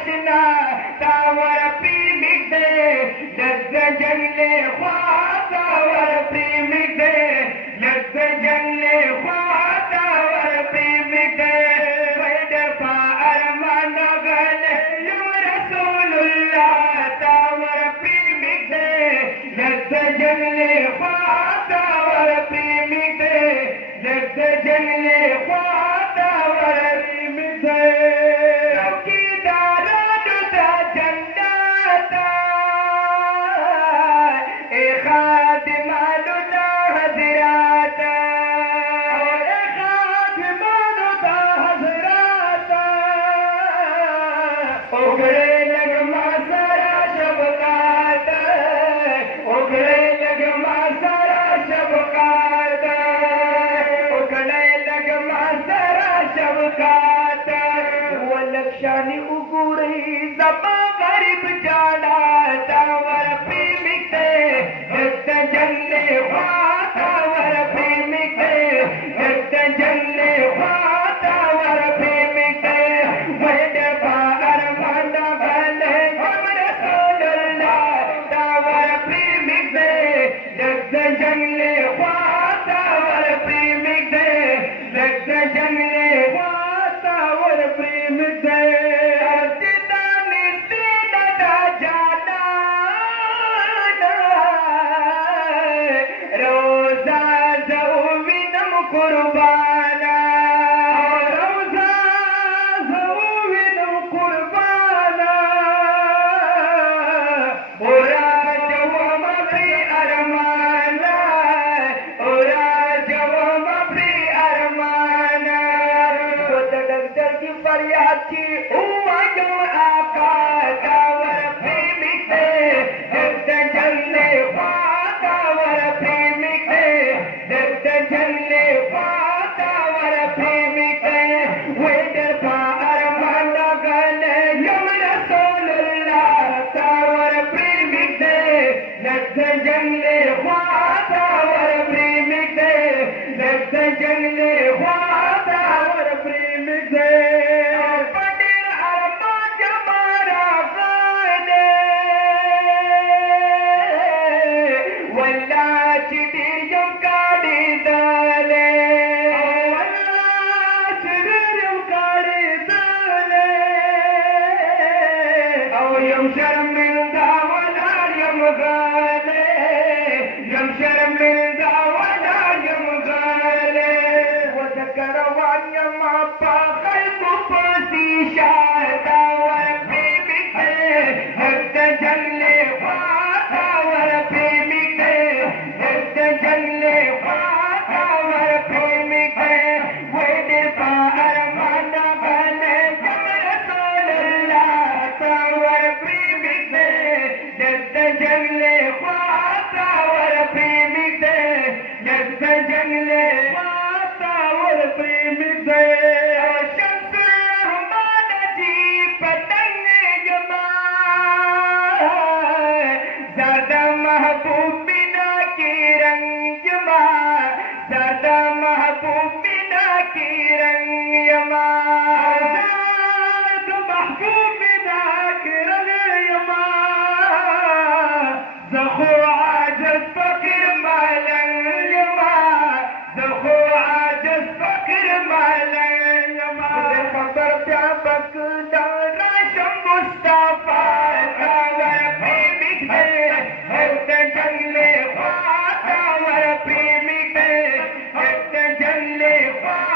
आशना tower प्रेमिक दे लग जंगले ख्वातावर प्रेमिक दे लग जंगले ख्वातावर प्रेमिक दे वैद पार मनगल यम रसूलुल्लाह तावर प्रेमिक दे लग जंगले ख्वातावर प्रेमिक दे लग जंगले ख्वातावर प्रेमिक दे शानी उगुड़ी जबा गरीब जाना तावर प्रेमिक दे एक जंगले तावर प्रेमिक दे एक जंगले तावर प्रेमिक दे वैद पार माना भले हम रसूलुल्लाह तावर प्रेमिक दे एक जंगले तावर प्रेमिक दे एक जंगले तावर प्रेमिक दे जंगले